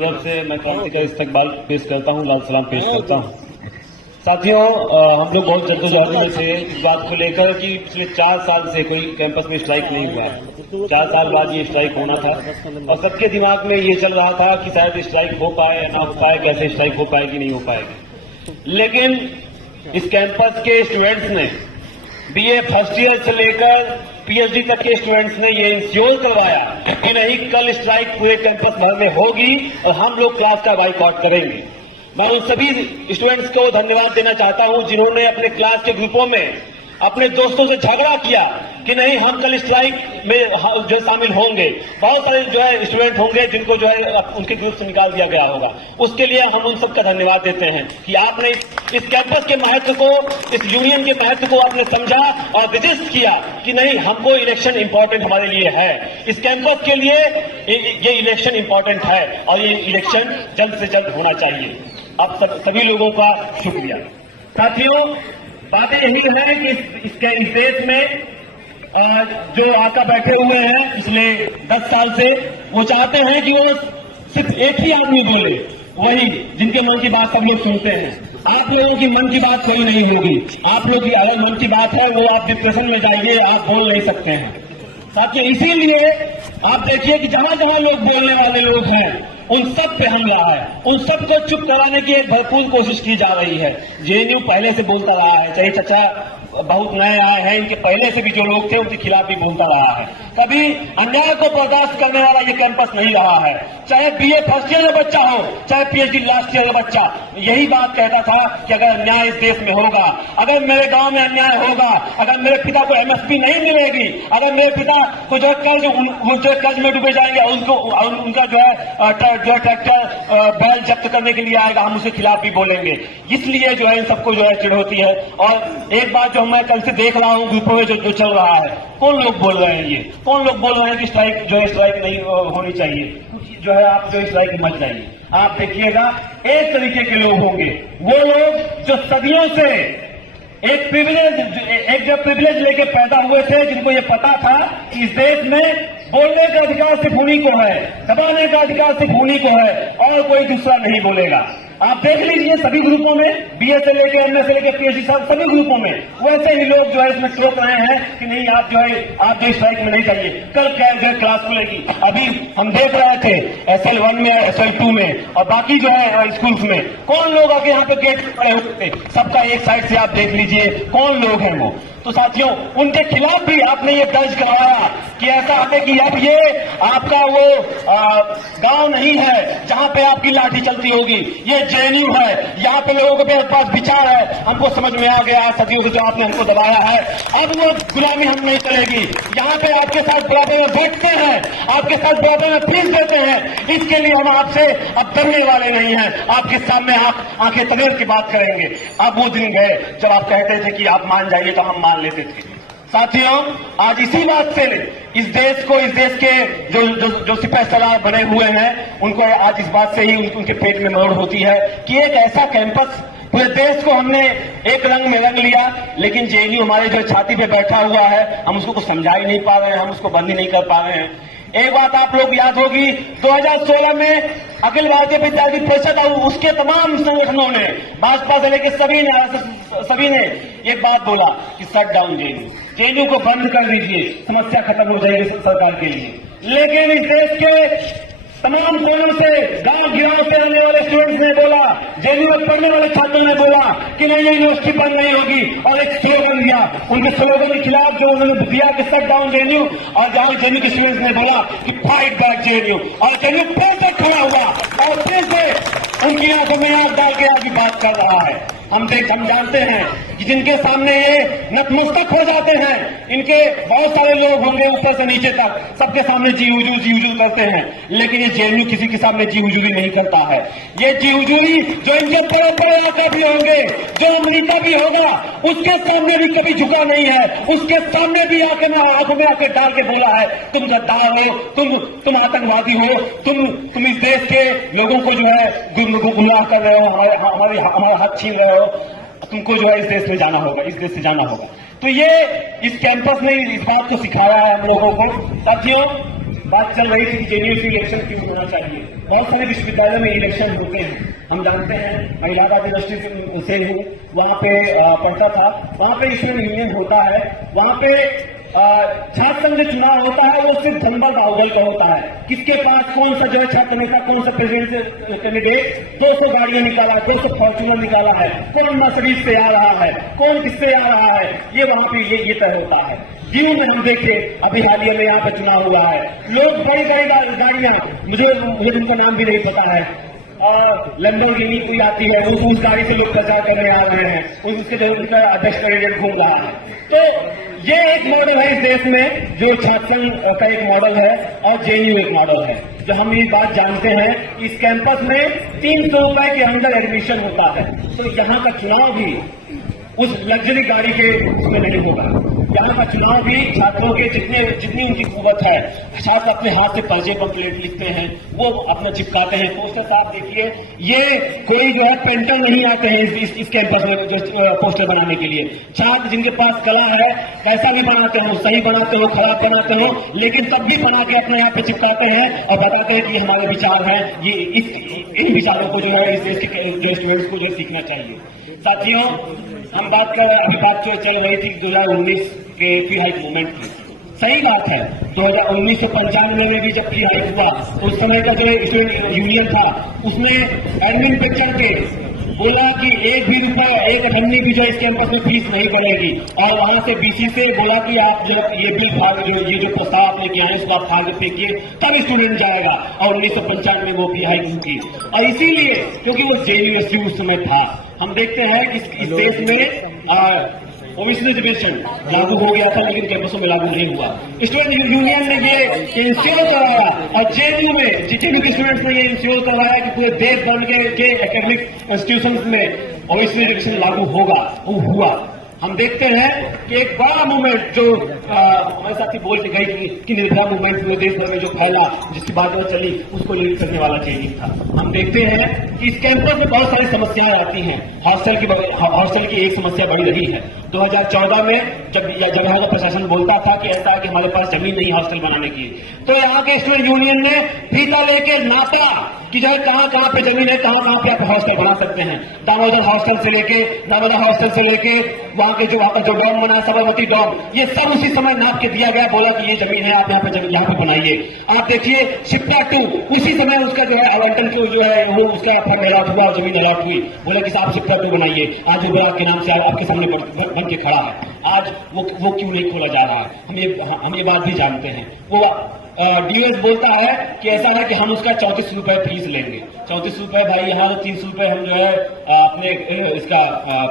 तरफ से मैं क्रांति का इस्तकबाल पेश करता हूँ, लाल सलाम पेश करता हूँ। साथियों, हम लोग बहुत जद्दोजहद में थे इस बात को लेकर कि पिछले 4 साल से कोई कैंपस में स्ट्राइक नहीं हुआ है। 4 साल बाद ये स्ट्राइक होना था और सबके दिमाग में ये चल रहा था कि शायद स्ट्राइक हो पाए या ना हो पाए, कैसे स्ट्राइक हो पाएगी नहीं हो पाएगी। लेकिन इस कैंपस के स्टूडेंट्स ने, बीए फर्स्ट ईयर से लेकर पीएचडी तक के स्टूडेंट्स ने ये इंश्योर करवाया कि नहीं, कल स्ट्राइक पूरे कैंपस भर में होगी और हम लोग क्लास का बाइकआउट करेंगे। मैं उन सभी स्टूडेंट्स को धन्यवाद देना चाहता हूं जिन्होंने अपने क्लास के ग्रुपों में अपने दोस्तों से झगड़ा किया कि नहीं, हम कल स्ट्राइक में जो शामिल होंगे। बहुत सारे जो है स्टूडेंट होंगे जिनको जो है उनके ग्रुप से निकाल दिया गया होगा। उसके लिए हम उन सबका धन्यवाद देते हैं कि आपने इस कैंपस के महत्व को, इस यूनियन के महत्व को आपने समझा और रजिस्ट किया कि नहीं, हमको इलेक्शन इंपॉर्टेंट हमारे लिए है। इस कैंपस के लिए ये इलेक्शन इंपॉर्टेंट है और ये इलेक्शन जल्द से जल्द होना चाहिए। आप सभी लोगों का शुक्रिया। साथियों, बातें यही है कि इस देश में जो आका बैठे हुए हैं पिछले 10 साल से, वो चाहते हैं कि वो सिर्फ एक ही आदमी बोले, वही जिनके मन की बात सब लोग सुनते हैं। आप लोगों की मन की बात कोई नहीं होगी। आप लोगों की अगर मन की बात है वो आप डिप्रेशन में जाइए, आप बोल नहीं सकते हैं। साथियों, इसीलिए आप देखिए कि जहां जहां लोग बोलने वाले लोग हैं उन सब पे हमला है, उन सबको चुप कराने की एक भरपूर कोशिश की जा रही है। जेएनयू पहले से बोलता रहा है, चाहे चचा बहुत नए आए हैं, इनके पहले से भी जो लोग थे उनके खिलाफ भी बोलता रहा है। कभी अन्याय को बर्दाश्त करने वाला ये कैंपस नहीं रहा है। चाहे बीए फर्स्ट ईयर का बच्चा हो, चाहे पीएचडी लास्ट ईयर का बच्चा, यही बात कहता था कि अगर अन्याय इस देश में होगा, अगर मेरे गांव में अन्याय होगा, अगर मेरे पिता को एमएसपी नहीं मिलेगी, अगर मेरे पिता को जो कर्ज में डूबे जाएंगे, उनका जो है ट्रैक्टर बैल जब्त करने के लिए आएगा, हम उसके खिलाफ भी बोलेंगे। इसलिए जो है इन सबको जो है चिढ़ होती है। और एक बात जो मैं कल से देख रहा हूं ग्रुपों में जो चल रहा है, कौन लोग बोल रहे हैं, ये कौन लोग बोल रहे हैं कि स्ट्राइक जो है स्ट्राइक नहीं होनी चाहिए, जो है आप जो स्ट्राइक मत जाइए। आप देखिएगा एक तरीके के लोग होंगे, वो लोग जो सदियों से एक प्रिविलेज लेके पैदा हुए थे, जिनको ये पता था कि इस देश में बोलने का अधिकार सिर्फ उन्हीं को है, दबाने का अधिकार सिर्फ उन्हीं को है और कोई दूसरा नहीं बोलेगा। आप देख लीजिए सभी ग्रुपों में, बीए से लेके एमए से लेके पीएचडी सभी ग्रुपों में वैसे ही लोग जो है इसमें टोक रहे हैं कि नहीं, आप जो है आप जो स्ट्राइक में नहीं जाइए, कल क्या जो क्लास खुलेगी। अभी हम देख रहे थे SL1 में, SL2 में और बाकी जो है स्कूल्स में कौन लोग आके यहाँ पे गेट पे खड़े होते थे, सबका एक साइड से आप देख लीजिए कौन लोग हैं वो। तो साथियों, उनके खिलाफ भी आपने ये दर्ज करवाया कि ऐसा है कि अब ये आपका वो गांव नहीं है जहां पे आपकी लाठी चलती होगी, ये जेएनयू है, यहाँ पे लोगों के पास विचार है। हमको समझ में आ गया सदियों से जो आपने हमको दबाया है, अब वो गुलामी हम नहीं चलेगी। यहाँ पे आपके साथ बराबर में बैठते हैं, आपके साथ बराबर में फीस देते हैं, इसके लिए हम आपसे अब डरने वाले नहीं हैं। आपके सामने आप आंखें तनेर की बात करेंगे। अब वो दिन गए जब आप कहते थे कि आप मान जाइए तो हम मान लेते थे। साथियों, आज इसी बात से इस देश के जो सिपह सलार बने हुए हैं, उनको आज इस बात से ही उनके पेट में मोड़ होती है कि एक ऐसा कैंपस, पूरे देश को हमने एक रंग में रंग लिया, लेकिन जेएनयू हमारे जो छाती पे बैठा हुआ है, हम उसको कुछ समझा ही नहीं पा रहे हैं, हम उसको बंद ही नहीं कर पा रहे हैं। एक बात आप लोग याद होगी, 2016 में अखिल भारतीय विद्यार्थी परिषद और उसके तमाम संगठनों ने, भाजपा से लेकर सभी ने एक बात बोला कि शट डाउन जेएनयू को बंद कर दीजिए, समस्या खत्म हो जाएगी सरकार के लिए। लेकिन इस देश के तमाम कोनों से, गांव गिराव से रहने वाले स्टूडेंट्स ने बोला, जेएनयू में पढ़ने वाले छात्रों ने बोला कि नहीं, ये यूनिवर्सिटी बंद नहीं होगी और एक स्लोगन दिया। उनके स्लोगन के खिलाफ जो उन्होंने दिया कि शट डाउन जेएनयू, और जहां जेएनयू के स्टूडेंट्स ने बोला कि फाइट बैक जेएनयू, और जेएनयू फिर से खड़ा हुआ और फिर से उनकी आंखों में आंख डाल के आगे बात कर रहा है। हम जानते हैं कि जिनके सामने ये नतमस्तक हो जाते हैं, इनके बहुत सारे लोग होंगे ऊपर से नीचे तक, सबके सामने जी हुजूर करते हैं, लेकिन ये जेएनयू किसी के सामने जी हुजूरी नहीं करता है। ये जी हुजूरी जो इनके बड़े बड़े आका भी होंगे, जो अमेरिका भी होगा, उसके सामने भी कभी झुका नहीं है। उसके सामने भी आंखों में आके डाल के बोला है, तुम गद्दार हो, तुम आतंकवादी हो, तुम इस देश के लोगों को जो है गुमराह कर रहे हो, हमारा हक छीन रहे हो, तुमको जो है इस देश में जाना होगा, इस देश से जाना होगा। तो ये इस कैंपस ने इस बात को सिखाया है हम लोगों को। साथियों, बात चल रही थी कि जेएनयू से इलेक्शन क्यों होना चाहिए। बहुत सारे विश्वविद्यालय में इलेक्शन होते हैं, हम जानते हैं। मैं इलाहाबाद यूनिवर्सिटी से हूँ, वहाँ पे पढ़ता था। वहाँ पे स्टूडेंट यूनियन होता है, वहाँ पे छात्र संघ जो चुनाव होता है वो सिर्फ धनबल बाहुबल का होता है। किसके पास कौन सा जो है छात्र नेता, कौन सा प्रेसिडेंट कैंडिडेट 200 गाड़ियां निकाला है, 200 फॉर्चूनर निकाला है, कौन मर्सिडीज से आ रहा है, कौन किससे आ रहा है, ये वहां पे ये तय होता है। जीवन में हम देखे अभी हालिया में यहाँ पे चुनाव हुआ है, लोग बड़ी बड़ी गाड़ियां, मुझे जिनका नाम भी नहीं पता है, लैम्बोर्गिनी कोई आती है, उस गाड़ी से लोग प्रचार करने आ रहे हैं, उसके जो उनका अध्यक्ष कैंडिडेट घूम रहा है। तो ये एक मॉडल है इस देश में, जो छात्र संघ का एक मॉडल है और जेएनयू एक मॉडल है। जो हम ये बात जानते हैं, इस कैंपस में 300 रुपए के अंदर एडमिशन होता है, तो यहाँ का चुनाव भी उस लग्जरी गाड़ी के उसमें नहीं होगा। यहाँ का चुनाव भी छात्रों के जितनी उनकी कुवत है, छात्र अपने हाथ से पर्चे पंपलेट लिखते हैं, वो अपना चिपकाते हैं। पोस्टर आप देखिए, ये कोई जो है पेंटर नहीं आते हैं इस कैंपस में जो पोस्टर बनाने के लिए। छात्र जिनके पास कला है, कैसा भी बनाते हो, सही बनाते हो, खराब बनाते हो, लेकिन तब भी बना के अपने यहाँ पे चिपकाते हैं और बताते हैं कि ये हमारे विचार हैं। ये इन विचारों को जो है इस देश के जो स्टूडेंट्स को जो सीखना चाहिए। साथियों, हम अभी बात जो चल रही थी 2019 के फ्री हाइक मूवमेंट की। सही बात है, 1995 में भी जब फ्री हाइक हुआ, उस समय का जो स्टूडेंट यूनियन था, उसने एडमिन पे चढ़ के बोला कि एक भी रुपया, एक अठन्नी भी जो इस कैंपस में फीस नहीं बढ़ेगी, और वहां से बीसी से बोला कि आप जब ये बिल ये जो प्रस्ताव आप लेके आए उसको आप फाड़ फेंकिए, तब स्टूडेंट जाएगा। और 1995 में वो फ्री हाइक की, और इसीलिए क्योंकि वो जेएनयू उस समय था। हम देखते हैं कि इस देश में ओबीसी रिजर्वेशन लागू हो गया था, लेकिन कैंपसों में लागू नहीं हुआ। स्टूडेंट यूनियन ने ये इंश्योर करवाया, और जेएनयू में जेएनयू के स्टूडेंट्स ने ये इंश्योर करवाया कि पूरे देश भर के एकेडमिक इंस्टीट्यूशंस में ओबीसी रिजर्वेशन लागू होगा। वो हुआ। हम देखते हैं कि एक बड़ा मूवमेंट जो हमारे साथी बोल के गई कि निर्भया मूवमेंट पूरे देश भर में जो फैला, जिसकी बात चली, उसको लीड करने वाला जेएनयू था। हम देखते हैं कि इस कैंपस में बहुत सारी समस्याएं आती हैं। हॉस्टल की एक समस्या बड़ी रही है। 2014 में जब यहाँ का प्रशासन बोलता था कि ऐसा है कि हमारे पास जमीन नहीं हॉस्टल बनाने की, तो यहाँ के स्टूडेंट यूनियन ने फीता लेके नापा कि जो है कहाँ पे जमीन है, कहाँ पे आप हॉस्टल बना सकते हैं। दामोदर हॉस्टल से लेके वहाँ के जो डॉम बना, साबरमती डॉम, ये सब उसी समय नाप के दिया गया, बोला कि ये जमीन है, आप यहाँ पे बनाइए। आप देखिए शिप्रा 2, उसी समय उसका जो है आवंटन जो है वो उसका फंड अलॉट हुआ और जमीन अलॉट हुई, बोला कि साहब शिप्रा 2 बनाइए। आज वो आपके नाम से आपके सामने बन के खड़ा है। आज वो क्यों नहीं खोला जा रहा है, हम ये बात भी जानते हैं। वो डीएस बोलता है कि ऐसा है कि हम उसका 34 रुपए फीस लेंगे। 34 रुपए भाई, यहाँ 300 रुपए हम जो है अपने इसका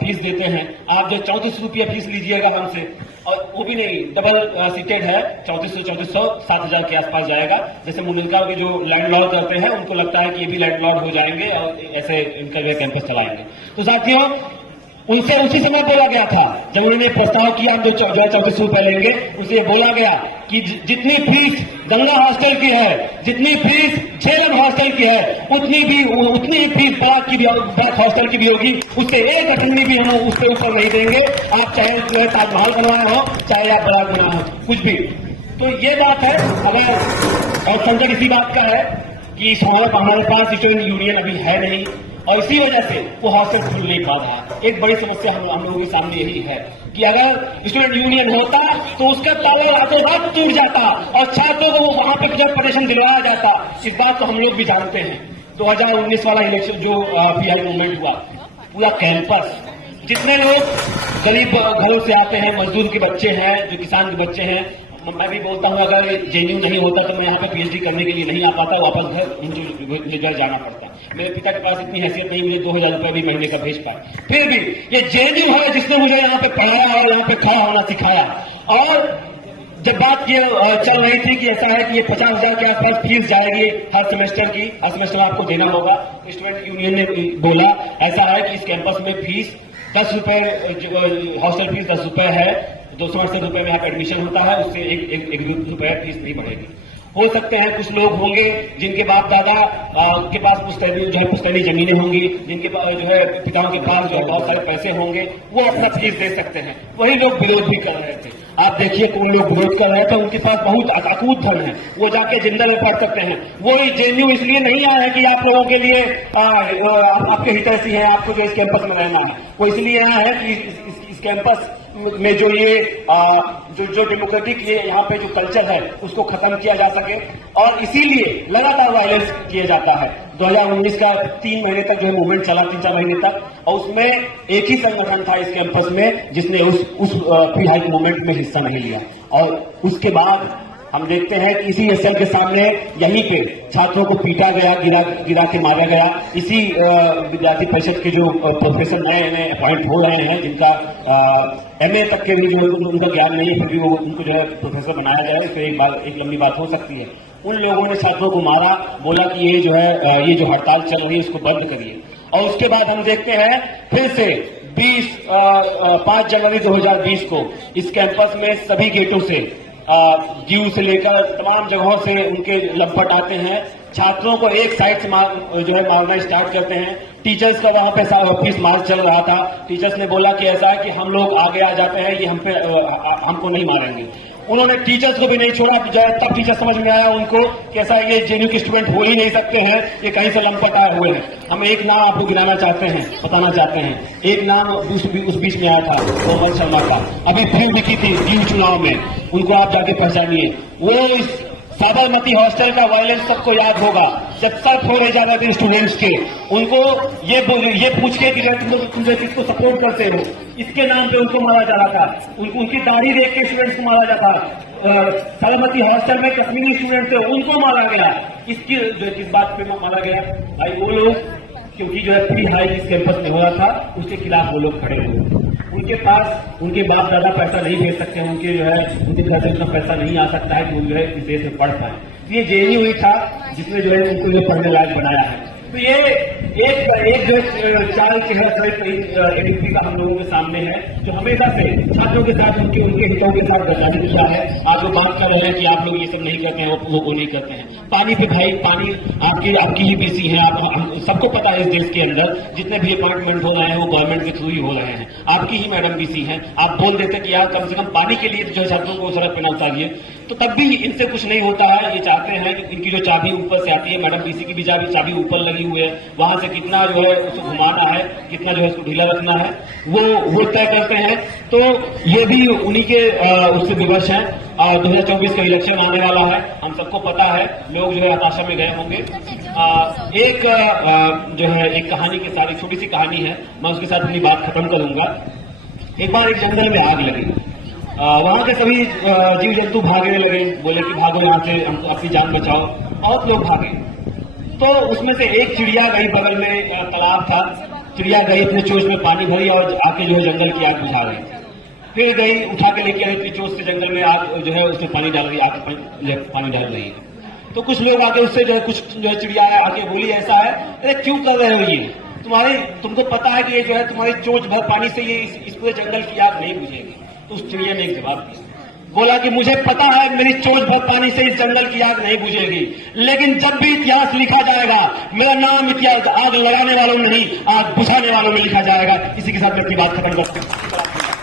फीस देते हैं। आप जो 34 रुपया फीस लीजिएगा हमसे, और वो भी नहीं डबल सीटेड है, 3400 7,000 के आसपास जाएगा। जैसे मुनिलका के जो लैंडलॉर्ड करते हैं, उनको लगता है कि ये भी लैंडलॉर्ड हो जाएंगे और ऐसे इनका जो कैंपस चलाएंगे। तो साथियों, उनसे उसी समय बोला गया था, जब उन्होंने प्रस्ताव किया हम जो 34 रुपए लेंगे, उनसे बोला गया कि जितनी फीस गंगा हॉस्टल की है, जितनी फीस झेलम हॉस्टल की है, उतनी ही फीस ब्लैक हॉस्टल की भी होगी। उससे एक अठन्नी भी हम उसके ऊपर नहीं देंगे। आप चाहे जो है ताजमहल बनवाए हो, चाहे आप बरात बनाए हो, कुछ भी। तो ये बात है। अगर और संकट इसी बात का है कि हमारे पास स्टूडेंट यूनियन अभी है नहीं, और इसी वजह से वो हॉस्टल खुल नहीं पा रहा। एक बड़ी समस्या हम लोगों के सामने यही है कि अगर स्टूडेंट यूनियन होता तो उसका ताला रातों रात टूट जाता और छात्रों को वहां पे जब परेशान दिलवाया जाता। इस बात को हम लोग भी जानते हैं। 2019 वाला इलेक्शन जो फ्री हाइक मूवमेंट हुआ, पूरा कैंपस, जितने लोग गरीब घरों से आते हैं, मजदूर के बच्चे हैं, जो किसान के बच्चे हैं, मैं भी बोलता हूं अगर जेएनयू नहीं होता तो मैं यहाँ पे पीएचडी करने के लिए नहीं आ पाता, वापस घर मुझे घर जाना पड़ता। मेरे पिता के पास इतनी हैसियत नहीं, मुझे 2000 रुपए भी महीने का भेज पाए। फिर भी ये जेएनयू है जिसने मुझे यहाँ पे पढ़ाया और यहाँ पे खड़ा होना सिखाया। और जब बात ये चल रही थी कि ऐसा है कि ये 50,000 के आसपास फीस जाएगी हर सेमेस्टर में आपको देना होगा, स्टूडेंट यूनियन ने बोला ऐसा है कि इस कैंपस में फीस 10 रुपए, हॉस्टल फीस 10 रुपए है, 268 रुपए में यहाँ पे एडमिशन होता है, उससे एक रुपया फीस नहीं बढ़ेगी। हो सकते हैं कुछ लोग होंगे जिनके बाप दादा के पास पुश्तैनी जमीनें होंगी, जिनके पास पिताओं के पास बहुत सारे पैसे होंगे, वो अपना फीस दे सकते हैं। वही लोग विरोध भी कर रहे थे। आप देखिए कौन लोग विरोध कर रहे थे, उनके पास बहुत अकूत धन है, वो जाके जिंदल में पढ़ सकते हैं। वो जेएनयू इसलिए नहीं आया है कि आप लोगों के लिए आपके हितैषी है, आपको जो इस कैंपस में रहना है। वो इसलिए आया है कि इस कैंपस में जो ये जो डेमोक्रेटिक ये यहाँ पे जो कल्चर है उसको खत्म किया जा सके, और इसीलिए लगातार वायलेंस किया जाता है। 2019 का 3 महीने तक जो है मूवमेंट चला, 3-4 महीने तक, और उसमें एक ही संगठन था इस कैंपस में जिसने उस प्री हाइक मूवमेंट में हिस्सा नहीं लिया। और उसके बाद हम देखते हैं कि इसी एसएल के सामने यहीं पे छात्रों को पीटा गया, गिरा के मारा गया। इसी विद्यार्थी परिषद के जो प्रोफेसर नए अपॉइंट हो रहे हैं, जिनका एमए तक के भी जो उनका ज्ञान नहीं है, फिर भी वो उनको जो है प्रोफेसर बनाया जाए, इस पर एक लंबी बात हो सकती है। उन लोगों ने छात्रों को मारा, बोला कि ये जो हड़ताल चल रही है इसको बंद करिए। और उसके बाद हम देखते हैं फिर से 5 जनवरी 2020 को इस कैंपस में सभी गेटों से जीव से लेकर तमाम जगहों से उनके लंपट आते हैं। छात्रों को एक साइड से मारना स्टार्ट करते हैं। टीचर्स का वहां पे पीस मार्च चल रहा था। टीचर्स ने बोला कि ऐसा है कि हम लोग आगे आ जाते हैं, ये हमको नहीं मारेंगे। उन्होंने टीचर्स को भी नहीं छोड़ा। तब टीचर समझ में आया उनको कि ऐसा ये जेएनयू के स्टूडेंट हो ही नहीं सकते हैं, ये कहीं से लंपट आए हुए हैं। हम एक नाम आपको गिनाना चाहते हैं, बताना चाहते हैं। एक नाम उस बीच में आया था, कोमल शर्मा का, अभी फिर दिखी थी जीव चुनाव में, उनको आप जाके पहचानिए। वो इस साबरमती हॉस्टल का वायलेंस सबको याद होगा, जब सर फोड़े जा रहे थे स्टूडेंट्स के, उनको ये पूछ के कि तुम किसको सपोर्ट करते हो, इसके नाम पे उनको मारा जा रहा था। उनकी दाढ़ी देख के स्टूडेंट्स को मारा जाता। साबरमती हॉस्टल में कश्मीरी स्टूडेंट थे, उनको मारा गया। किस बात पे मारा गया भाई? वो लोग क्योंकि जो है प्री हाइक इस कैंपस में हो रहा था, उसके खिलाफ वो लोग खड़े हुए। उनके पास उनके बाप दादा पैसा नहीं भेज सकते, उनके घर से उतना पैसा नहीं आ सकता है कि वो जो है इस देश में पढ़ पाए। ये जेएनयू ही था जिसने जो है उनको पढ़ने लायक बनाया है। तो ये एक जो चाल चेहरा एडीपी का हम लोगों के सामने है, जो हमेशा से छात्रों के साथ उनके हितों के साथ गद्दारी किया है। आप लोग बात कर रहे हैं कि आप लोग ये सब नहीं करते हैं, वो नहीं करते हैं। पानी पे भाई, पानी आपकी ही बीसी है। आप सबको पता है इस देश के अंदर जितने भी अपॉइंटमेंट हो रहे हैं वो गवर्नमेंट के थ्रू ही हो रहे हैं। आपकी ही मैडम बीसी है। आप बोल देते कि यार कम से कम पानी के लिए जो है छात्रों को सड़क पे ना उतारिए, तो तब भी इनसे कुछ नहीं होता है। ये चाहते हैं कि इनकी जो चाबी ऊपर से आती है, मैडम बीसी की भी चाबी ऊपर लगी हुई है, वहां से कितना जो है उसको घुमाना है, कितना जो है उसको ढीला रखना है, वो तय करते हैं। तो ये भी उन्हीं के उससे विवश है। 2024 का इलेक्शन आने वाला है, हम सबको पता है। लोग जो है हताशा में गए होंगे। एक कहानी के साथ, एक छोटी सी कहानी है, मैं उसके साथ अपनी बात खत्म करूंगा। एक बार एक जंगल में आग लगी। वहां के सभी जीव जंतु भागने लगे, बोले कि भागो यहाँ से, हमको अपनी जान बचाओ। बहुत लोग भागे। तो उसमें से एक चिड़िया गई, बगल में तालाब था। चिड़िया गई, अपने चोंच में पानी भरी और आके जो है जंगल की आग बुझा गई। फिर गई, उठा के लेके आई, अपनी चोंच से जंगल में आग जो है उसमें पानी डाल रही, आग पानी डाल रही है। तो कुछ लोग आगे उससे जो है कुछ जो है चिड़िया आके बोली, ऐसा है, अरे क्यों कर रहे हो ये? तुमको पता है कि ये जो है तुम्हारी चोंच भर पानी से ये इस पूरे जंगल की आग नहीं बुझेगी। तो उस चिड़िया ने एक जवाब दिया, बोला कि मुझे पता है मेरी चोंच भर पानी से इस जंगल की आग नहीं बुझेगी, लेकिन जब भी इतिहास लिखा जाएगा मेरा नाम इतिहास आग लगाने वालों में नहीं, आग बुझाने वालों में लिखा जाएगा। इसी के साथ मैं अपनी बात खत्म करता हूं।